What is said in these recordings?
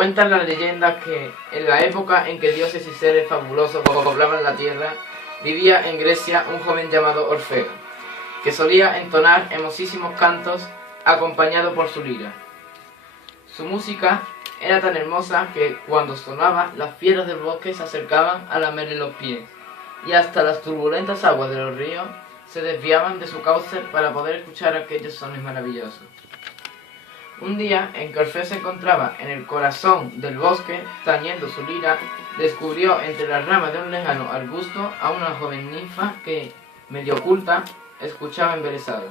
Cuentan las leyendas que en la época en que dioses y seres fabulosos poblaban la tierra, vivía en Grecia un joven llamado Orfeo, que solía entonar hermosísimos cantos acompañado por su lira. Su música era tan hermosa que cuando sonaba las fieras del bosque se acercaban a lamerle los pies, y hasta las turbulentas aguas de los ríos se desviaban de su cauce para poder escuchar aquellos sones maravillosos. Un día, en que Orfeo se encontraba en el corazón del bosque, tañendo su lira, descubrió entre las ramas de un lejano arbusto a una joven ninfa que, medio oculta, escuchaba embelesada.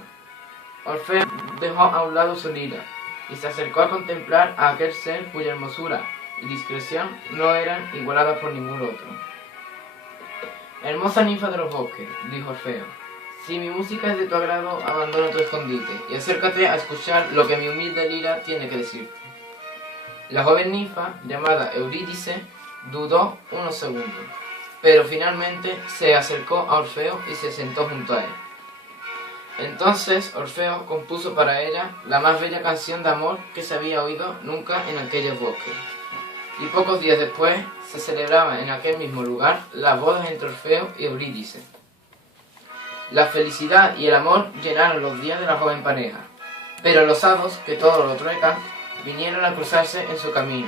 Orfeo dejó a un lado su lira y se acercó a contemplar a aquel ser cuya hermosura y discreción no eran igualadas por ningún otro. «Hermosa ninfa de los bosques», dijo Orfeo, «si mi música es de tu agrado, abandona tu escondite y acércate a escuchar lo que mi humilde lira tiene que decirte». La joven ninfa, llamada Eurídice, dudó unos segundos, pero finalmente se acercó a Orfeo y se sentó junto a él. Entonces Orfeo compuso para ella la más bella canción de amor que se había oído nunca en aquellos bosques. Y pocos días después se celebraba en aquel mismo lugar las bodas entre Orfeo y Eurídice. La felicidad y el amor llenaron los días de la joven pareja, pero los hados, que todo lo truecan, vinieron a cruzarse en su camino,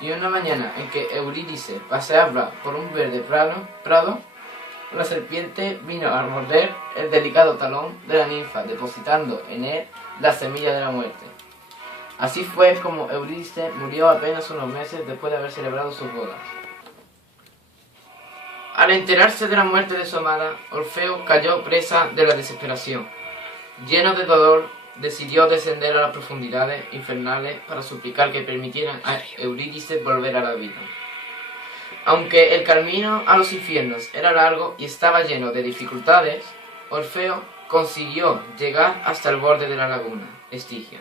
y una mañana en que Eurídice paseaba por un verde prado, la serpiente vino a morder el delicado talón de la ninfa, depositando en él la semilla de la muerte. Así fue como Eurídice murió apenas unos meses después de haber celebrado sus bodas. Al enterarse de la muerte de su amada, Orfeo cayó presa de la desesperación. Lleno de dolor, decidió descender a las profundidades infernales para suplicar que permitieran a Eurídice volver a la vida. Aunque el camino a los infiernos era largo y estaba lleno de dificultades, Orfeo consiguió llegar hasta el borde de la laguna Estigia,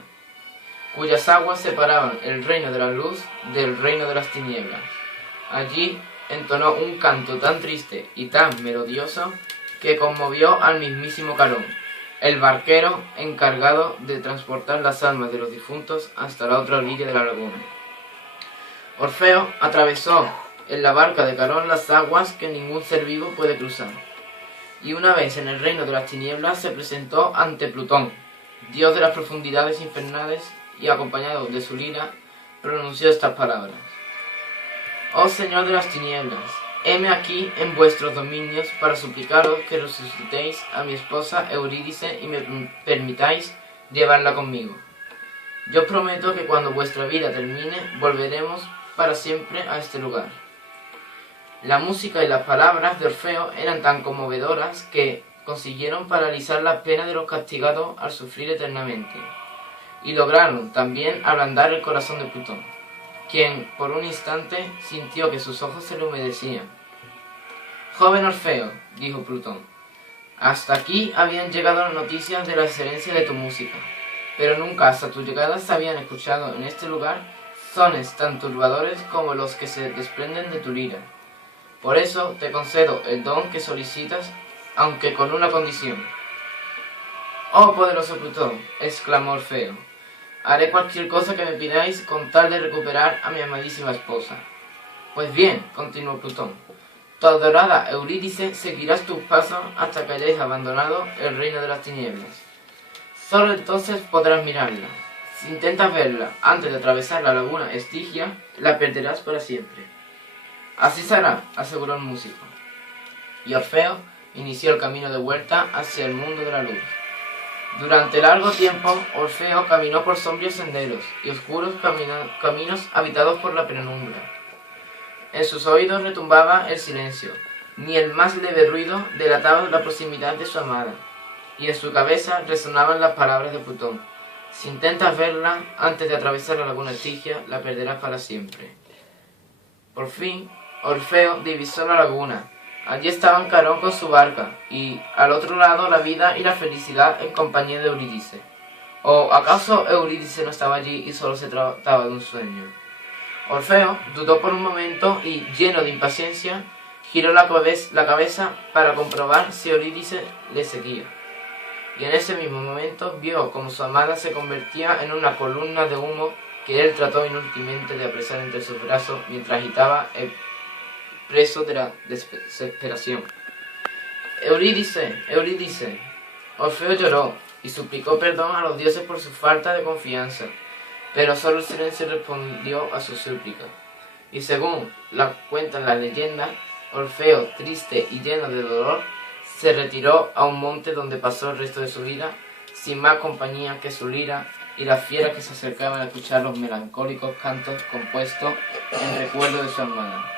cuyas aguas separaban el reino de la luz del reino de las tinieblas. Allí entonó un canto tan triste y tan melodioso que conmovió al mismísimo Carón, el barquero encargado de transportar las almas de los difuntos hasta la otra orilla de la laguna. Orfeo atravesó en la barca de Carón las aguas que ningún ser vivo puede cruzar, y una vez en el reino de las tinieblas se presentó ante Plutón, dios de las profundidades infernales, y acompañado de su lira pronunció estas palabras: «Oh Señor de las tinieblas, heme aquí en vuestros dominios para suplicaros que resucitéis a mi esposa Eurídice y me permitáis llevarla conmigo. Yo os prometo que cuando vuestra vida termine volveremos para siempre a este lugar». La música y las palabras de Orfeo eran tan conmovedoras que consiguieron paralizar la pena de los castigados al sufrir eternamente, y lograron también ablandar el corazón de Plutón, quien por un instante sintió que sus ojos se le humedecían. «Joven Orfeo», dijo Plutón, «hasta aquí habían llegado las noticias de la excelencia de tu música, pero nunca hasta tu llegada se habían escuchado en este lugar sones tan turbadores como los que se desprenden de tu lira. Por eso te concedo el don que solicitas, aunque con una condición». «Oh poderoso Plutón», exclamó Orfeo, «haré cualquier cosa que me pidáis con tal de recuperar a mi amadísima esposa». «Pues bien», continuó Plutón, «tu adorada Eurídice seguirás tus pasos hasta que hayáis abandonado el reino de las tinieblas. Solo entonces podrás mirarla. Si intentas verla antes de atravesar la laguna Estigia, la perderás para siempre». «Así será», aseguró el músico. Y Orfeo inició el camino de vuelta hacia el mundo de la luz. Durante largo tiempo, Orfeo caminó por sombríos senderos y oscuros caminos habitados por la penumbra. En sus oídos retumbaba el silencio, ni el más leve ruido delataba la proximidad de su amada, y en su cabeza resonaban las palabras de Plutón: «Si intentas verla antes de atravesar la laguna Estigia, la perderás para siempre». Por fin, Orfeo divisó la laguna. Allí estaban Carón con su barca, y al otro lado la vida y la felicidad en compañía de Eurídice. ¿O acaso Eurídice no estaba allí y solo se trataba de un sueño? Orfeo dudó por un momento y, lleno de impaciencia, giró la cabeza para comprobar si Eurídice le seguía. Y en ese mismo momento vio como su amada se convertía en una columna de humo que él trató inútilmente de apresar entre sus brazos mientras agitaba el preso de la desesperación. Eurídice, Eurídice. Orfeo lloró y suplicó perdón a los dioses por su falta de confianza, pero solo el silencio respondió a su súplica. Y según cuentan las leyendas, Orfeo, triste y lleno de dolor, se retiró a un monte donde pasó el resto de su vida, sin más compañía que su lira y las fieras que se acercaban a escuchar los melancólicos cantos compuestos en recuerdo de su hermana.